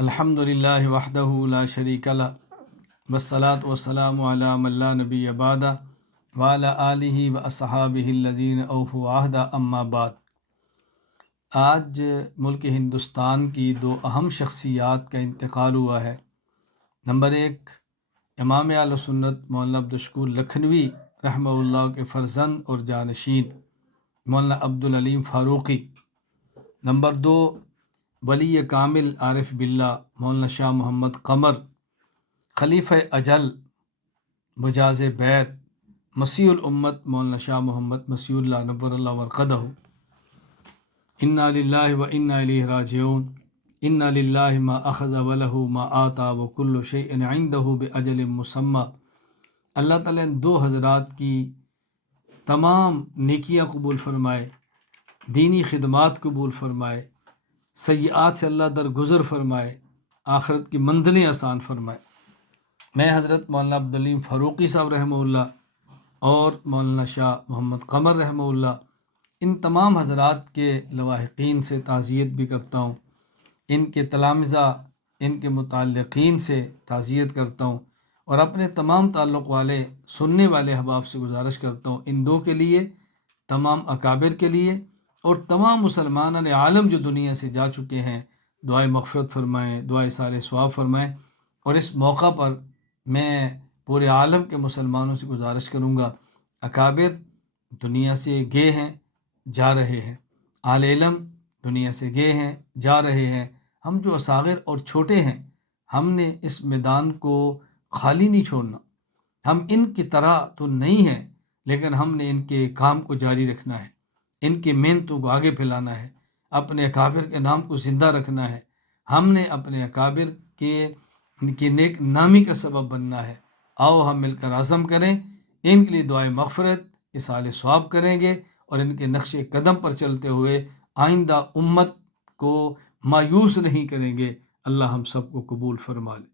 الحمد للہ وحدہ لا شریک لہ والصلاة والسلام علی من لا نبی بعدہ وعلی آلہ واصحابہ الذین اوفوا عہدہ اما بعد۔ آج ملک ہندوستان کی دو اہم شخصیات کا انتقال ہوا ہے۔ نمبر 1، امام اہل سنت مولانا عبدالشکور لکھنوی رحمہ اللہ کے فرزند اور جانشین مولانا عبدالعلیم فاروقی۔ نمبر 2، ولی کامل عارف باللہ مولانا شاہ محمد قمر، خلیفہ اجل مجاز بیت مسیح الامت مولانا شاہ محمد مسیح اللہ نور اللہ مرقدہ۔ انا للہ و انا الیہ راجعون۔ انا للہ ما اخذ ولہ ما آتا وکل شیء عندہ باجل مسمی۔ اللہ تعالیٰ ان دو حضرات کی تمام نیکیاں قبول فرمائے، دینی خدمات قبول فرمائے، سیئات سے اللہ درگزر فرمائے، آخرت کی منزلیں آسان فرمائے۔ میں حضرت مولانا عبدالعلیم فاروقی صاحب رحمہ اللہ اور مولانا شاہ محمد قمر رحمہ اللہ، ان تمام حضرات کے لواحقین سے تعزیت بھی کرتا ہوں، ان کے تلامذہ، ان کے متعلقین سے تعزیت کرتا ہوں، اور اپنے تمام تعلق والے سننے والے احباب سے گزارش کرتا ہوں ان دو کے لیے، تمام اکابر کے لیے، اور تمام مسلمانان عالم جو دنیا سے جا چکے ہیں، دعائے مغفرت فرمائیں، دعائے سارے ثواب فرمائیں۔ اور اس موقع پر میں پورے عالم کے مسلمانوں سے گزارش کروں گا، اکابر دنیا سے گئے ہیں، جا رہے ہیں، اہل علم دنیا سے گئے ہیں، جا رہے ہیں، ہم جو اصاغر اور چھوٹے ہیں، ہم نے اس میدان کو خالی نہیں چھوڑنا۔ ہم ان کی طرح تو نہیں ہیں، لیکن ہم نے ان کے کام کو جاری رکھنا ہے، ان کی محنتوں کو آگے پھیلانا ہے، اپنے اکابر کے نام کو زندہ رکھنا ہے۔ ہم نے اپنے اکابر کے نیک نامی کا سبب بننا ہے۔ آؤ ہم مل کر عزم کریں، ان کے لیے دعائے مغفرت، اصالِ ثواب کریں گے، اور ان کے نقش قدم پر چلتے ہوئے آئندہ امت کو مایوس نہیں کریں گے۔ اللہ ہم سب کو قبول فرما لے۔